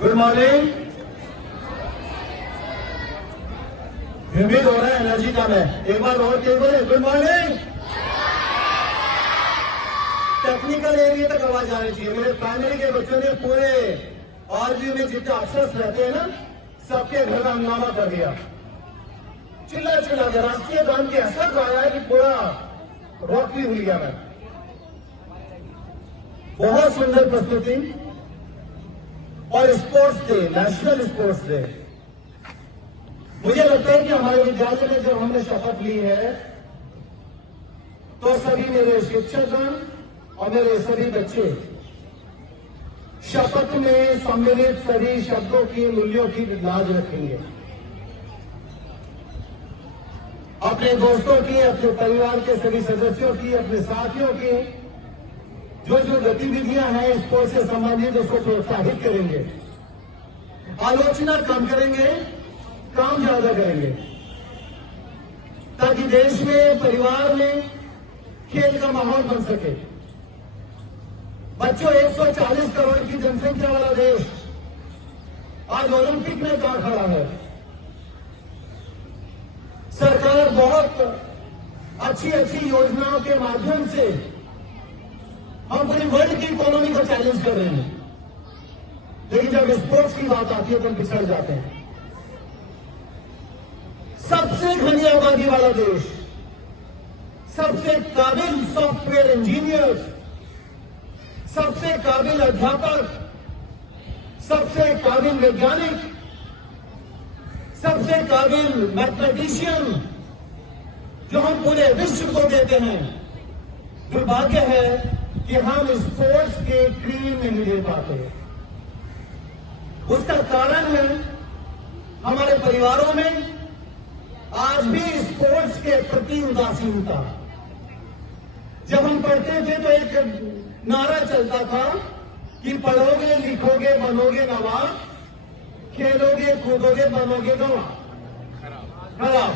Good morning. Humid हो रहा है, एनर्जी कम है। एक बार और तेज बोले, गुड मॉर्निंग। टेक्निकल एरिया तक आवाज आनी चाहिए। मेरे प्राइमरी के बच्चों ने पूरे आरबी में जितने अफसर्स रहते हैं ना, सबके घर का हंगामा कर दिया। चिल्ला चिल्ला के राष्ट्रीय गान के ऐसा गाया है कि पूरा रॉक भी भूल गया मैं। बहुत सुंदर प्रस्तुति। और sports day, national sports day, मुझे लगता है कि हमारे विद्यालय में जब हमने शपथ ली है तो सभी मेरे शिक्षकगण और मेरे सभी बच्चे शपथ में सम्मिलित सभी शब्दों की, मूल्यों की लाज रखेंगे। अपने दोस्तों की, अपने परिवार के सभी सदस्यों की, अपने साथियों की जो जो गतिविधियां हैं स्पोर्ट्स से संबंधित, उसको प्रोत्साहित करेंगे। आलोचना कम करेंगे, काम ज्यादा करेंगे, ताकि देश में, परिवार में खेल का माहौल बन सके। बच्चों, 140 करोड़ की जनसंख्या वाला देश आज ओलंपिक में कहां खड़ा है। सरकार बहुत अच्छी अच्छी योजनाओं के माध्यम से हम पूरी वर्ल्ड की इकोनॉमी को चैलेंज कर रहे हैं, लेकिन जब स्पोर्ट्स की बात आती है तो हम पिछड़ जाते हैं। सबसे घनी आबादी वाला देश, सबसे काबिल सॉफ्टवेयर इंजीनियर्स, सबसे काबिल अध्यापक, सबसे काबिल वैज्ञानिक, सबसे काबिल मैथमेटिशियन जो हम पूरे विश्व को देते हैं, दुर्भाग्य है कि हम स्पोर्ट्स के क्रीम नहीं दे पाते। उसका कारण है हमारे परिवारों में आज भी स्पोर्ट्स के प्रति उदासीनता। जब हम पढ़ते थे तो एक नारा चलता था कि पढ़ोगे, लिखोगे, बनोगे नवाब, खेलोगे, कूदोगे, बनोगे गवाह। खराब।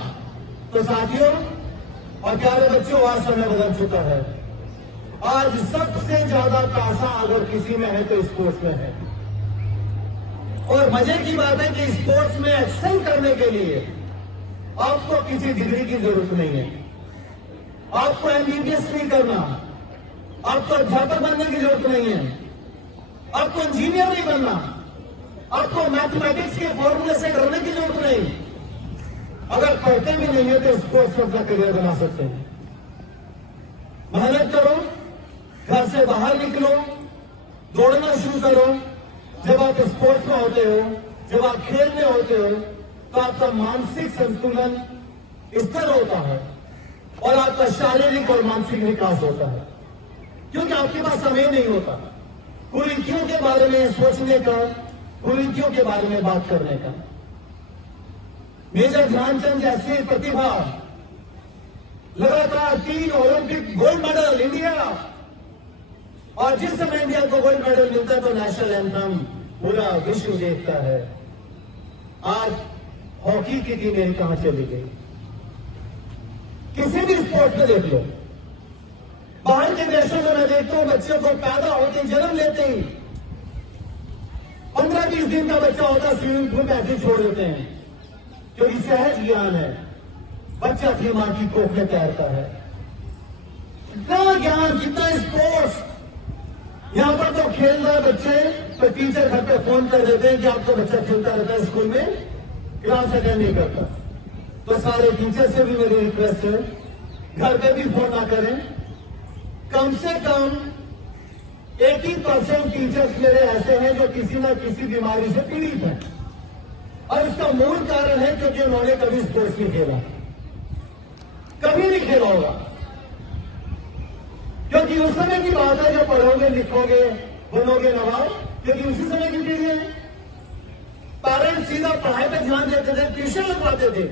तो साथियों और प्यारे बच्चों, आज समय बदल चुका है। आज सबसे ज्यादा पैसा अगर किसी में है तो स्पोर्ट्स में है। और मजे की बात है कि स्पोर्ट्स में एक्सेल करने के लिए आपको किसी डिग्री की जरूरत नहीं है। आपको एमबीबीएस नहीं करना, आपको अध्यापक बनने की जरूरत नहीं है, आपको इंजीनियर नहीं बनना, आपको मैथमेटिक्स के फॉर्मूले से करने की जरूरत नहीं। अगर पढ़ते भी नहीं है तो स्पोर्ट्स में अपना करियर बना सकते हैं। मेहनत करो, घर से बाहर निकलो, दौड़ना शुरू करो। जब आप स्पोर्ट्स में होते हो, जब आप खेल में होते हो, तो आपका मानसिक संतुलन स्थिर होता है और आपका शारीरिक और मानसिक विकास होता है, क्योंकि आपके पास समय नहीं होता कुरीतियों के बारे में सोचने का, कुरीतियों के बारे में बात करने का। मेजर ध्यानचंद जैसी प्रतिभा, लगातार 3 ओलंपिक गोल्ड मेडल इंडिया, और जिस समय इंडिया को गोल्ड मेडल मिलता है तो नेशनल एंथम पूरा विश्व देखता है। आज हॉकी की टीम मेरी कहां चली गई? किसी भी स्पोर्ट्स में देख लो, बाहर के देशों में मैं देखता हूं बच्चों को पैदा होते, जन्म लेते ही 15-20 दिन का बच्चा होता, स्विमिंग पूल में ऐसे छोड़ देते हैं, क्योंकि सहज ज्ञान है, बच्चा अपनी मां की कोख में तैरता है। कितना ज्ञान, कितना स्पोर्ट्स। यहां पर तो खेल रहे बच्चे तो टीचर घर पे फोन कर देते हैं कि आपका बच्चा खेलता रहता है स्कूल में, क्लास अटेंड नहीं करता। तो सारे टीचर से भी मेरी रिक्वेस्ट है, घर पे भी फोन ना करें। कम से कम 80% टीचर्स मेरे ऐसे हैं जो किसी न किसी बीमारी से पीड़ित हैं, और इसका मूल कारण है क्योंकि उन्होंने कभी स्पोर्ट्स नहीं खेला, कभी नहीं खेला होगा। क्योंकि उस समय की बात है जो पढ़ोगे, लिखोगे, बनोगे नवाब, क्योंकि उसी समय की पीढ़ी है। पेरेंट्स सीधा पढ़ाई पे ध्यान देते थे, ट्यूशन लगवाते थे,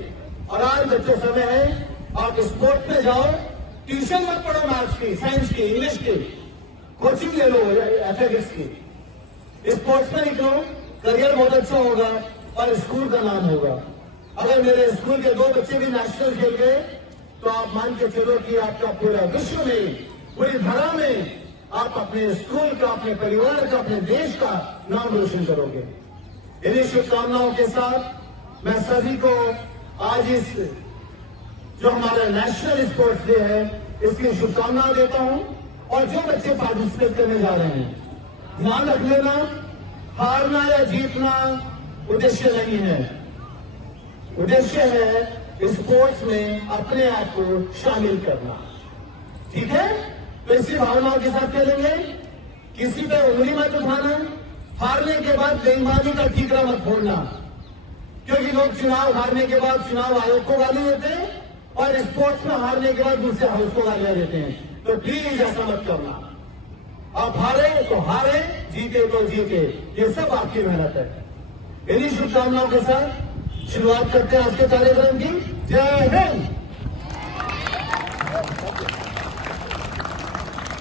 और आज बच्चों समय है आप स्पोर्ट्स में जाओ, ट्यूशन मत पढ़ो, मैथ्स की, साइंस की, इंग्लिश की, कोचिंग ले लो एथलेटिक्स की। स्पोर्ट्स में निकलो, करियर बहुत अच्छा होगा और स्कूल का नाम होगा। अगर मेरे स्कूल के 2 बच्चे भी नेशनल खेल गए तो आप मान के चलो कि आपका पूरा विश्व में, पूरी धरा में आप अपने स्कूल का, अपने परिवार का, अपने देश का नाम रोशन करोगे। इन्हीं शुभकामनाओं के साथ मैं सभी को आज इस जो हमारा नेशनल स्पोर्ट्स डे है इसकी शुभकामनाएं देता हूं। और जो बच्चे पार्टिसिपेट करने जा रहे हैं, ध्यान रख लेना, हारना या जीतना उद्देश्य नहीं है। उद्देश्य है स्पोर्ट्स में अपने आप को शामिल करना। ठीक है, तो इसी भावनाओं के साथ खेलेंगे। किसी पे उंगली मत उठाना, हारने के बाद बेईमानी का ठीकरा मत फोड़ना, क्योंकि लोग चुनाव हारने के बाद चुनाव आयोग को गाली देते हैं और स्पोर्ट्स में हारने के बाद दूसरे हाउस को गालियां देते हैं। तो प्लीज ऐसा मत करना। आप हारे तो हारे, जीते तो जीते, ये सब आपकी मेहनत है। इन्हीं शुभकामनाओं के साथ शुरुआत करते हैं आज के कार्यक्रम की। जय हिंद।